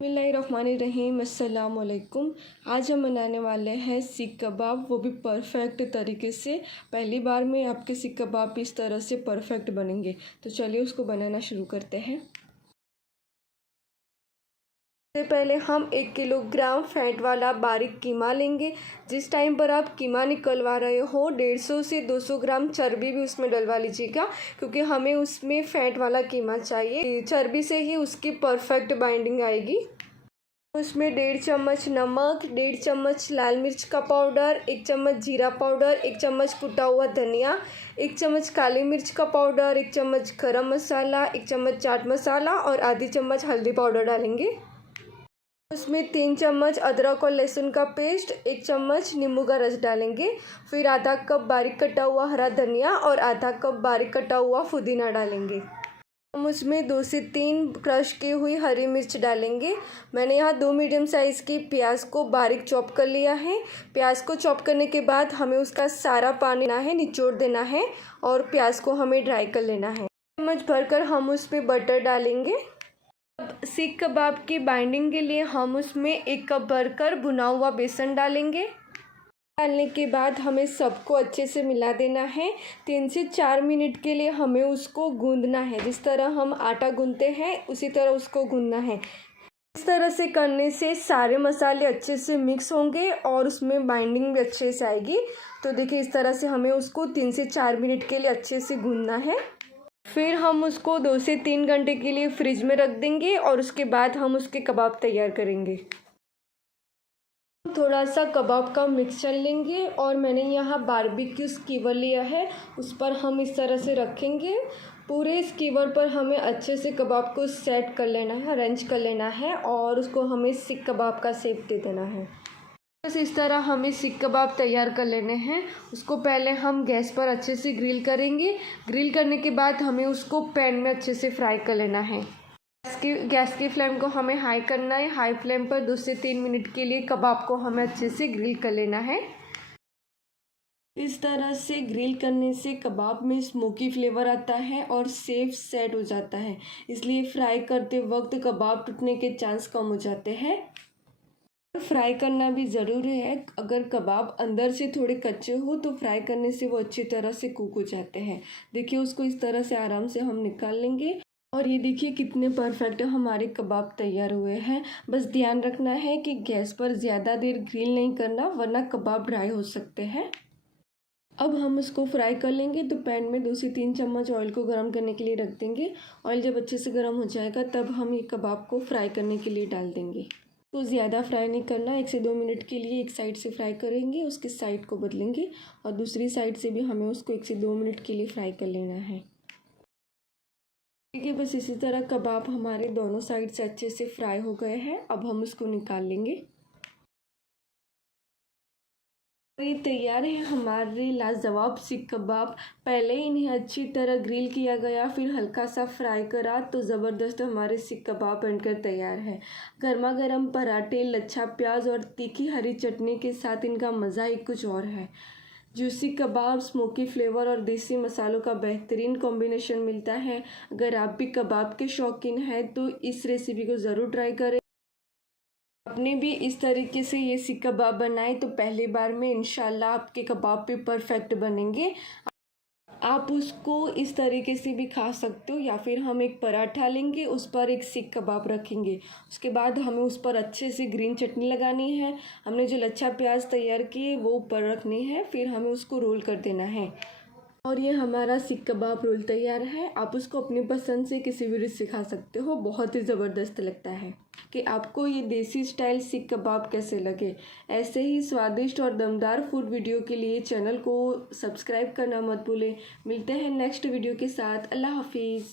बिस्मिल्लाहिर्रहमानिर्रहीम। अस्सलाम वालेकुम। आज हम बनाने वाले हैं सीख कबाब, वो भी परफेक्ट तरीके से। पहली बार में आपके सीख कबाब इस तरह से परफेक्ट बनेंगे। तो चलिए उसको बनाना शुरू करते हैं। सबसे पहले हम 1 किलोग्राम फैट वाला बारीक कीमा लेंगे। जिस टाइम पर आप कीमा निकलवा रहे हो 150 से 200 ग्राम चर्बी भी उसमें डलवा लीजिएगा, क्योंकि हमें उसमें फ़ैट वाला कीमा चाहिए। चर्बी से ही उसकी परफेक्ट बाइंडिंग आएगी। उसमें 1.5 चम्मच नमक, 1.5 चम्मच लाल मिर्च का पाउडर, 1 चम्मच जीरा पाउडर, 1 चम्मच कुटा हुआ धनिया, 1 चम्मच काली मिर्च का पाउडर, 1 चम्मच गरम मसाला, 1 चम्मच चाट मसाला और आधी चम्मच हल्दी पाउडर डालेंगे। उसमें 3 चम्मच अदरक और लहसुन का पेस्ट, 1 चम्मच नींबू का रस डालेंगे। फिर आधा कप बारीक कटा हुआ हरा धनिया और आधा कप बारीक कटा हुआ पुदीना डालेंगे। हम उसमें 2 से 3 क्रश की हुई हरी मिर्च डालेंगे। मैंने यहाँ 2 मीडियम साइज़ की प्याज को बारीक चॉप कर लिया है। प्याज को चॉप करने के बाद हमें उसका सारा पानी ना है निचोड़ देना है और प्याज को हमें ड्राई कर लेना है। चम्मच भरकर हम उसमें बटर डालेंगे। सीख कबाब की बाइंडिंग के लिए हम उसमें 1 कप भरकर भुना हुआ बेसन डालेंगे। डालने के बाद हमें सबको अच्छे से मिला देना है। 3 से 4 मिनट के लिए हमें उसको गूंदना है। जिस तरह हम आटा गूंदते हैं उसी तरह उसको गूंदना है। इस तरह से करने से सारे मसाले अच्छे से मिक्स होंगे और उसमें बाइंडिंग भी अच्छे से आएगी। तो देखिए इस तरह से हमें उसको 3 से 4 मिनट के लिए अच्छे से गूंदना है। फिर हम उसको 2 से 3 घंटे के लिए फ्रिज में रख देंगे और उसके बाद हम उसके कबाब तैयार करेंगे। थोड़ा सा कबाब का मिक्सचर लेंगे और मैंने यहाँ बारबेक्यू स्कीवर लिया है, उस पर हम इस तरह से रखेंगे। पूरे स्कीवर पर हमें अच्छे से कबाब को सेट कर लेना है, अरेंज कर लेना है और उसको हमें सीख कबाब का शेप दे देना है। बस इस तरह हमें सीख कबाब तैयार कर लेने हैं। उसको पहले हम गैस पर अच्छे से ग्रिल करेंगे। ग्रिल करने के बाद हमें उसको पैन में अच्छे से फ्राई कर लेना है। गैस की फ्लेम को हमें हाई करना है। हाई फ्लेम पर 2 से 3 मिनट के लिए कबाब को हमें अच्छे से ग्रिल कर लेना है। इस तरह से ग्रिल करने से कबाब में स्मोकी फ्लेवर आता है और सेफ सेट हो जाता है, इसलिए फ्राई करते वक्त कबाब टूटने के चांस कम हो जाते हैं। फ्राई करना भी ज़रूरी है। अगर कबाब अंदर से थोड़े कच्चे हो तो फ्राई करने से वो अच्छी तरह से कुक हो जाते हैं। देखिए उसको इस तरह से आराम से हम निकाल लेंगे और ये देखिए कितने परफेक्ट हमारे कबाब तैयार हुए हैं। बस ध्यान रखना है कि गैस पर ज़्यादा देर ग्रिल नहीं करना, वरना कबाब ड्राई हो सकते हैं। अब हम उसको फ्राई कर लेंगे। तो पैन में 2 से 3 चम्मच ऑयल को गर्म करने के लिए रख देंगे। ऑयल जब अच्छे से गर्म हो जाएगा तब हम ये कबाब को फ्राई करने के लिए डाल देंगे। तो ज़्यादा फ्राई नहीं करना, 1 से 2 मिनट के लिए एक साइड से फ्राई करेंगे, उसके साइड को बदलेंगे और दूसरी साइड से भी हमें उसको 1 से 2 मिनट के लिए फ्राई कर लेना है। ठीक है, बस इसी तरह कबाब हमारे दोनों साइड से अच्छे से फ्राई हो गए हैं। अब हम उसको निकाल लेंगे। ये तैयार है हमारे लाजवाब सीख कबाब। पहले इन्हें अच्छी तरह ग्रिल किया गया, फिर हल्का सा फ्राई करा तो ज़बरदस्त हमारे सीख कबाब बनकर तैयार है। गर्मा गर्म पराठे, लच्छा प्याज और तीखी हरी चटनी के साथ इनका मज़ा ही कुछ और है। जूसी कबाब, स्मोकी फ्लेवर और देसी मसालों का बेहतरीन कॉम्बिनेशन मिलता है। अगर आप भी कबाब के शौकीन हैं तो इस रेसिपी को ज़रूर ट्राई करें। आपने भी इस तरीके से ये सीख कबाब बनाए तो पहली बार में इंशाल्लाह आपके कबाब भी परफेक्ट बनेंगे। आप उसको इस तरीके से भी खा सकते हो, या फिर हम एक पराठा लेंगे, उस पर एक सीख कबाब रखेंगे। उसके बाद हमें उस पर अच्छे से ग्रीन चटनी लगानी है। हमने जो लच्छा प्याज तैयार किए वो ऊपर रखनी है, फिर हमें उसको रोल कर देना है और ये हमारा सीख कबाब रोल तैयार है। आप उसको अपनी पसंद से किसी भी डिश से खा सकते हो, बहुत ही ज़बरदस्त लगता है। कि आपको ये देसी स्टाइल सीख कबाब कैसे लगे। ऐसे ही स्वादिष्ट और दमदार फूड वीडियो के लिए चैनल को सब्सक्राइब करना मत भूलें। मिलते हैं नेक्स्ट वीडियो के साथ। अल्लाह हाफिज़।